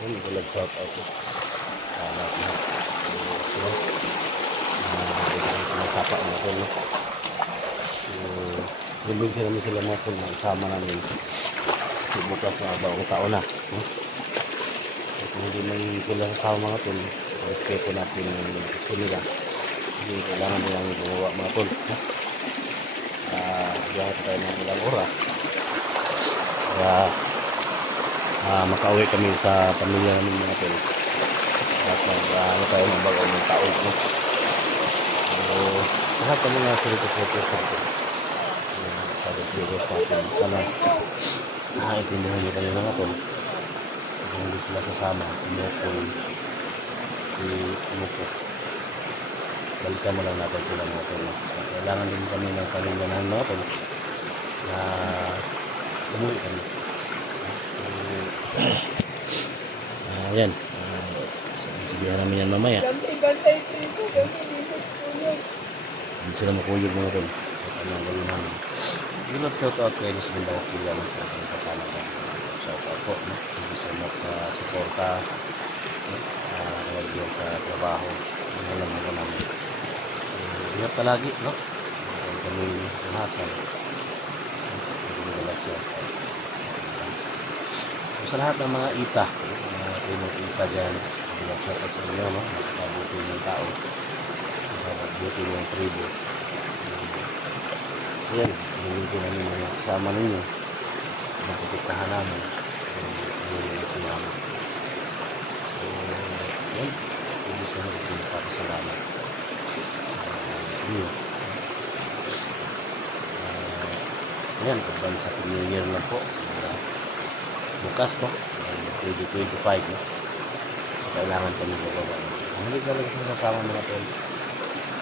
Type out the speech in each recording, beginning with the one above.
Yun, gulag shout out ko. Lahat. Pinasapa natin. Bimbing namin sila mga tol. Isama namin. Kasi bukas na baong taon na. Kung hindi man sila kasama mga tol, respeto natin yung gusto nila. Hindi kailangan nilang gumawa mga tol. Biyahe tayo ng ilang oras. Kaya makauwi kami sa pamilya namin mga tol. At ano tayo ng bagong taon. So, lahat ng mga photos sabi sa atin. Sana naiintindihan nyo kayo mga tol. Kung hindi sila kasama, si Muko. Balikan na lang natin sila mga tol. Kailangan din kami ng pamilya mga tol na umuwi kami. Ayan. Sabihan namin yan mamaya. Hindi sila makuyog mga tol. At ano ang gawin namin. Yung shout-out kay Luis Bindaw Pila ng Canada. Shout-out po. Thank you so much sa suporta. Nalagyan sa trabaho. Ano lang ako namin. Ingat palagi, no? Kami mahasal. So, sa lahat ng mga ita, mga primong ita dyan, shout-out sa inyo, no? Nakakabuti ng tao. Nakakabuti ng tribo. Ayan, hindi namin mga kasama ninyo. Napupuntahan namin. Ito namin. So, ayan. Hindi sa mga pinapapasalamat. Ayan, pagban sa New Year lang po. Bukas, no? 2025, no? So, kailangan kami gagawa. Ang hindi talaga sa kasama mga tol.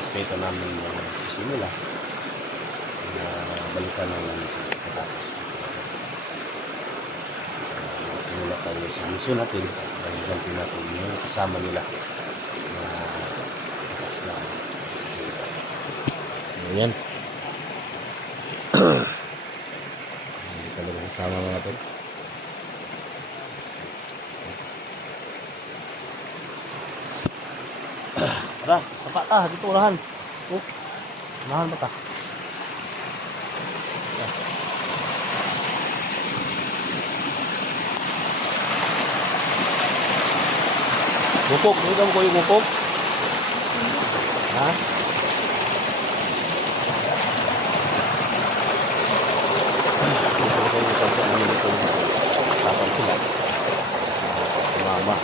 Respeto namin yung susunod nila. Balikan na lang sila katapos. Simula tayo sa mission natin. Ganti natin yung kasama nila. Ayan. Hindi talaga kasama mga tol. Tara, sapa ka. Dito urahan. Unahan ba ka? Bukok, hindi ka mo ko yung bukok? Ha? Tapos sila. Mama.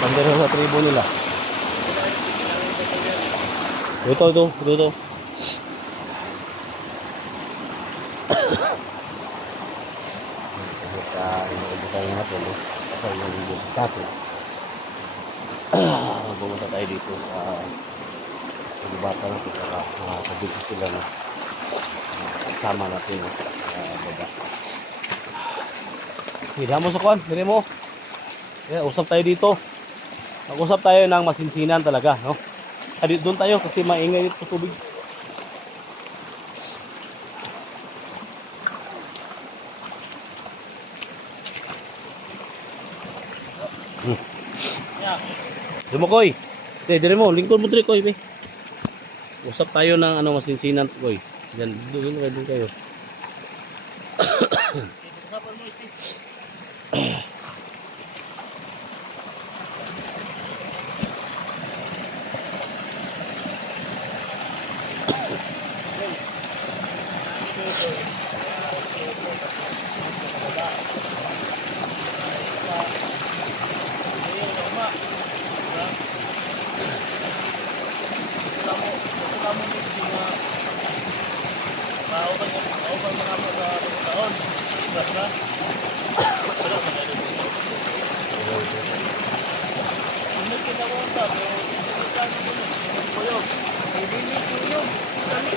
Pandero sa tribo nila. Ito. Tayo nga po, kasi yung video sa atin. Pumunta tayo dito sa pagibata natin para makakabigis sila na kasama natin sa baba. Hila mo sa kuwan, hila mo. Usap tayo dito. Mag-usap tayo ng masinsinan talaga, no? Doon tayo kasi maingay dito tubig. Dito mo koy. Dire mo, lingkod mo dire koy, be. Usap tayo ng ano masinsinan koy. Diyan doon kayo. Usapan mo isi.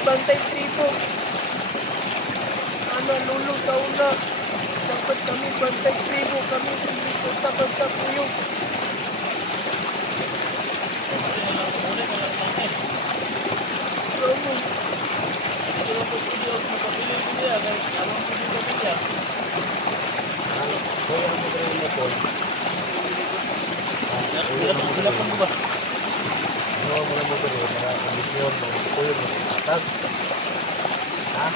Bantay tribo. Ano, lulutaw na. Dapat kami bantay tribo. Kami hindi ko basta kuyog. kay among pinili ka siya. Kuya mo rin mo po. Sila pa mo ba? Ano mo na mo rin para kondisyon mo. Kuya mo atas. Ha?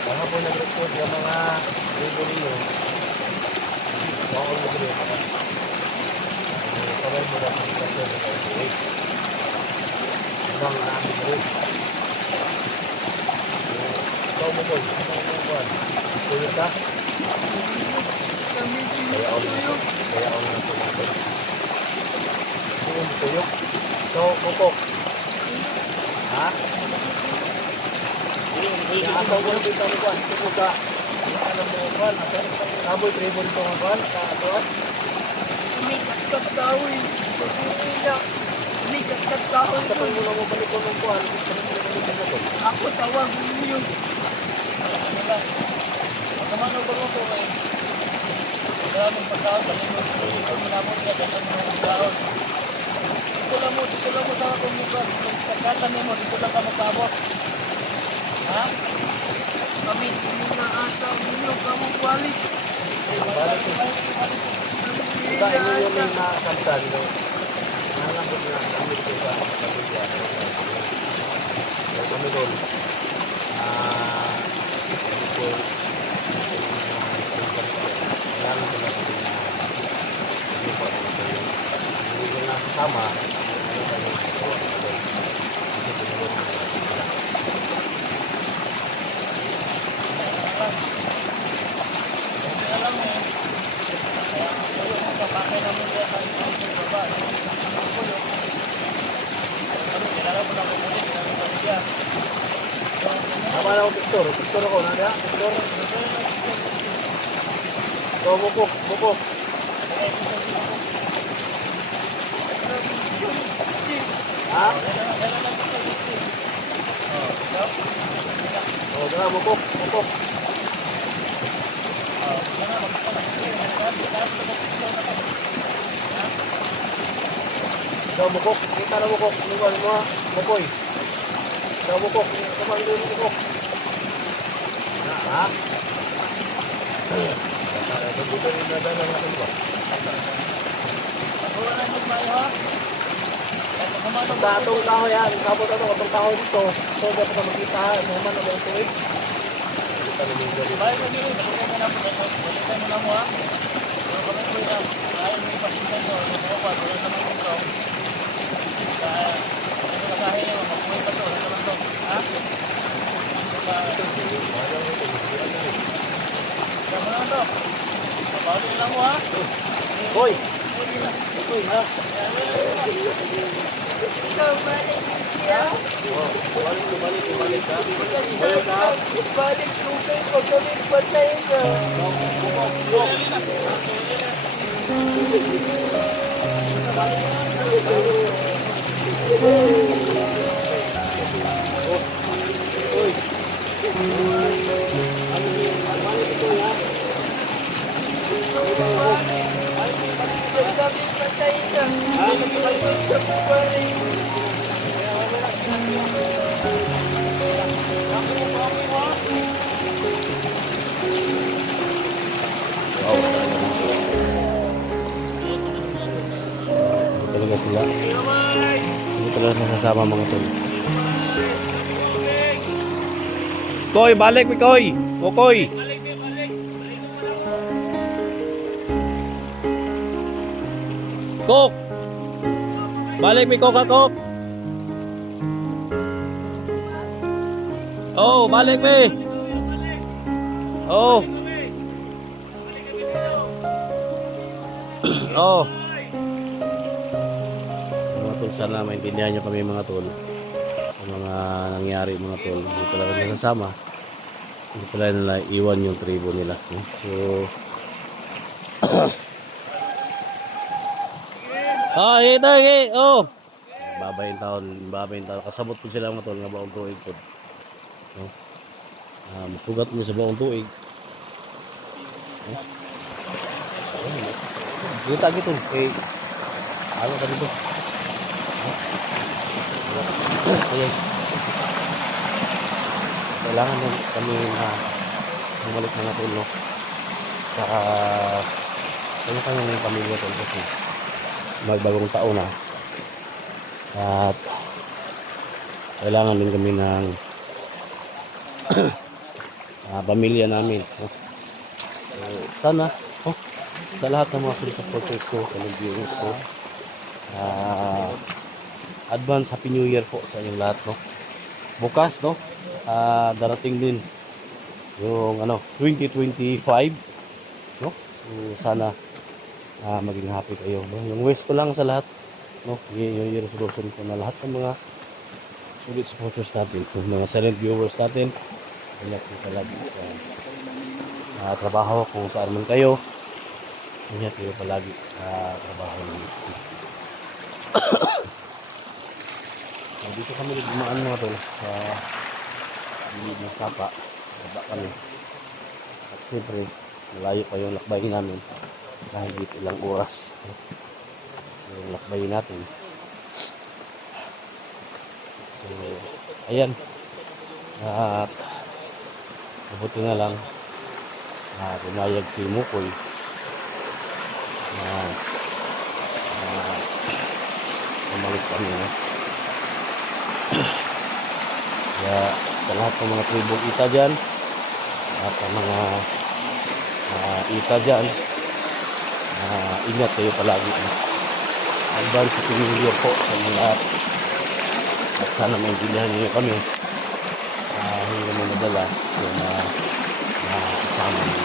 Baka po nag-report yung mga libo ninyo. Baka mo rin para kamay mo na sa kondisyon ng kondisyon. Ibang namin rin. Ikaw mo po. Ano mo po? Kuya ka? Kami Kaya ako pinili. na po natin. Hindi mo tuyok. So, kukok. Ha? Ako mo na dito ang kuwan. Kukok ka. Alam mo ang kuwan. Kaboy, tribo dito ang kuwan. Kaatuan. Kami katkatawi. Pagkukila. Kami katkatawi. Basta pang muna mo balik ko ng kuwan. Ako tawag ninyo. Kamano ba mo eh? Maraming pagkaon, balimos, minamot ka, ganyan mo ng pagkaon. Dito lang mo sa akong mukha. Pagkatan mo, dito lang ka magkabot. Ha? Kami inaasa ninyo kamong balik. Balik ko. Diba, ino yung may nakakamtan. Nalambot na namin ko sa pamilya. Kami doon. Kami po. Kailangan ko na hindi po hindi ko na kasama hindi ko na Alam mo, kaya kayo mo kapakay namin dyan sa isang baba. Kami, kilala mo na po muli, kilala mo siya. Tama na ako, Victor. Victor ako, nada? Victor? So, bukok, bukok. Ha? O, dala, bukok, bukok. Ikaw, bukok. Kita na bukok. Iwan mo, ha? Bukoy. Ikaw, bukok. Kamang doon, bukok. Ha? Dito rin na dala natin ba? Wala na yung mayo ha? Sa atong kahoy yan, kapot atong kahoy dito. So, dapat ka makita, naman na bang tuwid. Kita na yung gari. Bayo kami rin, nabigay mo na po dito. Balikan mo na mo ha? Pero kami po yan, ayaw mo yung pasisan nyo, yung mga pa, wala naman yung tao. Kaya, ano kasahin nyo, magpuwi pa to, wala naman to. Ha? Kaya mo naman to. Bawalin lang mo ha? Hoy! Uy, ha? Ikaw balik siya. Balik ka. Balik ko kayo pag kami patay na. Hoy! Balik ito ya. Pag kami patay na. Balik. Wow, talaga sila. Hindi talaga nasasama mga tol. Koy, balik mi Koy. O Koy. Kok. Balik mi Kok Kok. Oh, balik mi. Oh. Oh. Mga tol, sana maintindihan nyo kami mga tol. Ang mga nangyari mga tol. Hindi talaga nasasama. Hindi pala nila iwan yung tribo nila. So, ito, oh. Babayin taon. Kasabot po sila mga tol nga baong tuig po. No? Masugat mo sa baong tuig. Kita gitu. Ano ka dito? Okay. kailangan din kami na bumalik mga tol, no? Saka kanya-kanya ng pamilya tol kasi magbagong taon na at kailangan din kami ng pamilya namin, no? So, sana sa lahat ng mga supporters ko, sa mga viewers ko, advance Happy New Year po sa inyong lahat, no? Bukas, no? Darating din yung 2025, no? So, sana maging happy kayo, no? Yung wish ko lang sa lahat, no? Yung resolution ko na lahat ng mga solid supporters natin, yung mga silent viewers natin, ingat po palagi sa trabaho kung saan man kayo. Ingat kayo palagi sa trabaho ninyo. Dito kami dumaan mga tol sa gilid ng sapa. Baba kami. At siyempre, malayo pa yung lakbayin namin. Dahil dito ilang oras yung lakbayin natin. So, ayan. At mabuti na lang pumayag si Mukoy na umalis kami, no? Kaya sa lahat ng mga tribong ita dyan at ang mga ita dyan, ingat kayo palagi, no? Advance Happy New Year po sa mga lahat at sana maintindihan niyo kami hindi kami madala yung kasama niyo.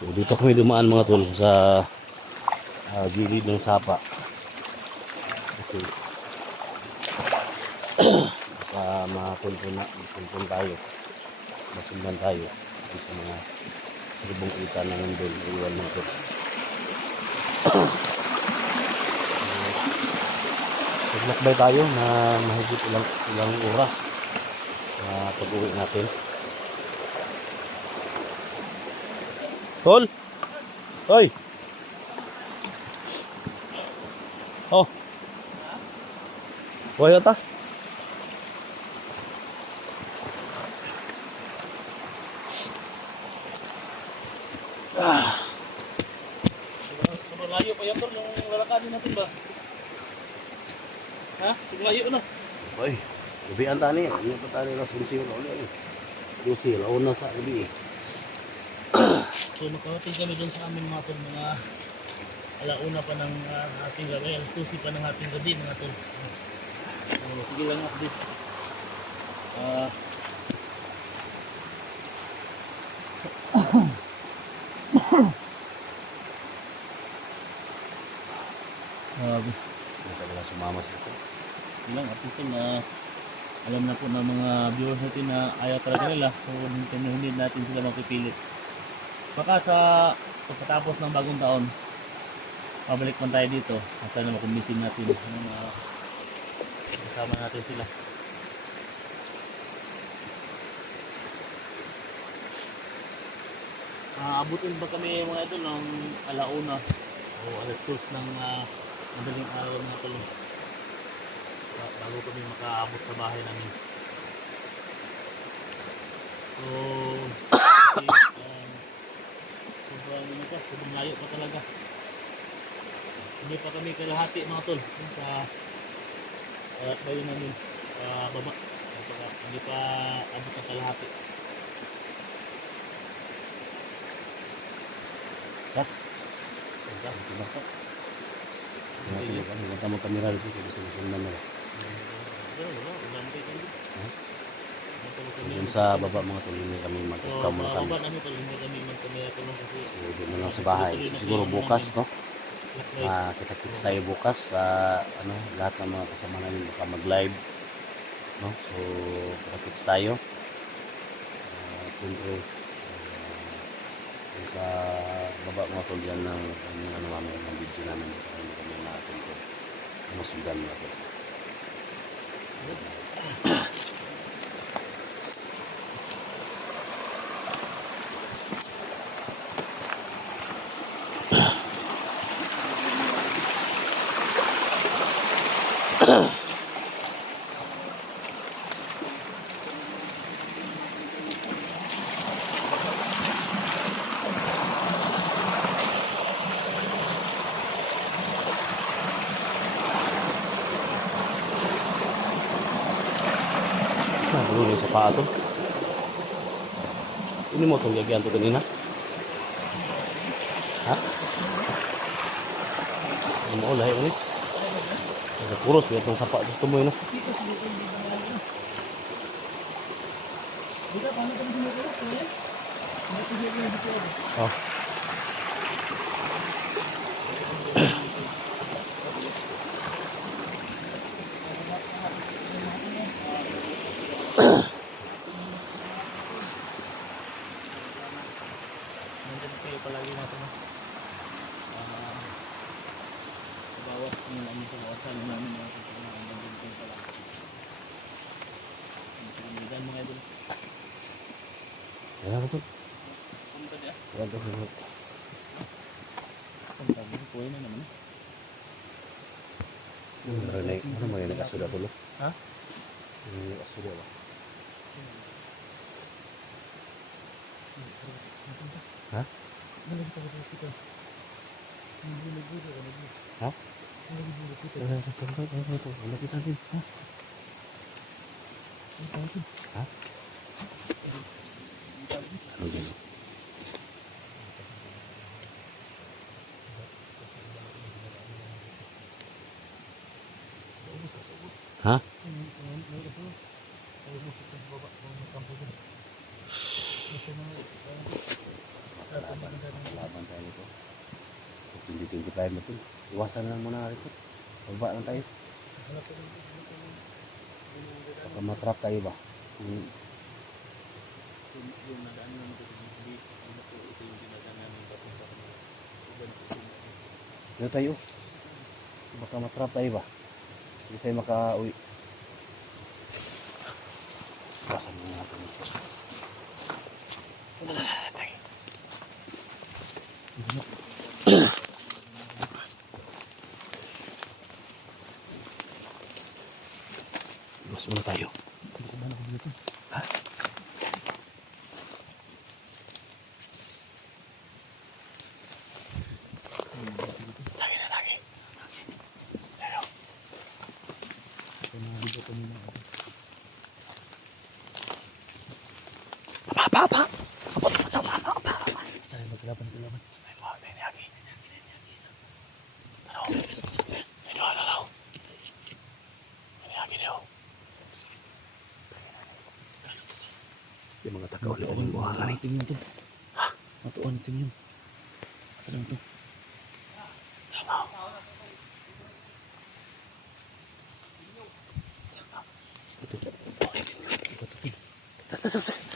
So dito kami dumaan mga tol sa gilid ng sapa kasi baka mapunpun tayo, masundan tayo sa mga tribong ita na nandun, iwan mga tol. Naglakbay tayo na mahigit ilang oras na pag-uwi natin. Tol! Hoy! Oh! Buhay ata? Malayo pa yan tol, yung lalakarin natin ba? Ha? Malayo na. Hoy! Gabihan tani. Ano pa tani na sumisiro na ulit? Susi, laon na sa gabi. So makarating kami doon sa amin mga tol, mga alauna pa ng ating gabi, alas 12 pa ng ating gabi mga tol. So, sige lang at least Hindi ka nila sumama sa ito. ilang at least na alam na po ng mga viewers natin na ayaw talaga nila, so hindi natin sila mapipilit. Baka sa pagkatapos ng bagong taon pabalik man tayo dito at sana makumbinsin natin yung kasama natin sila. Abutin ba kami mga idol ng alauna o alas 2 ng madaling araw na tuloy bago kami makaabot sa bahay namin. So sobrang layo pa talaga. Hindi pa kami kalahati mga tol sa bayo namin baba. Hindi pa abot ang kalahati. Hindi mo kamera dito kasi susundan na. Doon sa baba mga tol, hindi kami magkamutan. Baba namin tol, hindi kami magkamera tulong kasi Doon na lang sa bahay. Siguro bukas, no? Kita-kits tayo bukas. Lahat ng mga kasama namin baka mag-live, no? So, kita-kits tayo. Siyempre, sa baba mga tol yan ng video namin. Hindi kami natin ito. Masudan natin. Nahulog sa paa to. Ini mo itong gagyan to kanina? Ha? Ano mo lahi ulit? Puros kaya itong sapa gusto mo yun. Oh. Nandun kayo palagi natin. Sa bawat yung ano sa bawat sali namin nandun kayo palagi. Pagkakamigan mga idol. Ayan ito. Punta niya. Ayan ito. Punta niya. Kuhay na naman. Ano mo yung nagkasuda tulo? Ha? Yung nagkasuda ba? Ha? Ha? Ha? Ano yun? Ha? Laban tayo nito. 2025 na ito. Iwasan lang muna rito. Baba lang tayo. Baka matrap tayo ba? Yung nadaan namin ito. Hindi ano po ito yung dinadaan namin papunta kami. Dito tayo. Baka matrap tayo ba? Hindi tayo maka-uwi. Iwasan muna natin ito. Iwas muna tayo. Ha? Lagi na lagi. Pero. Apa? Saan yung magkalaban ng kalaban? Ay, wow, tayo na lagi. Taraw. Taraw. Lagi daw. Yung mga taga ulit yung buhangan eh. Tim yun to. Ha? Matuan tim yun. Saan to? Tama. Ito. Ito.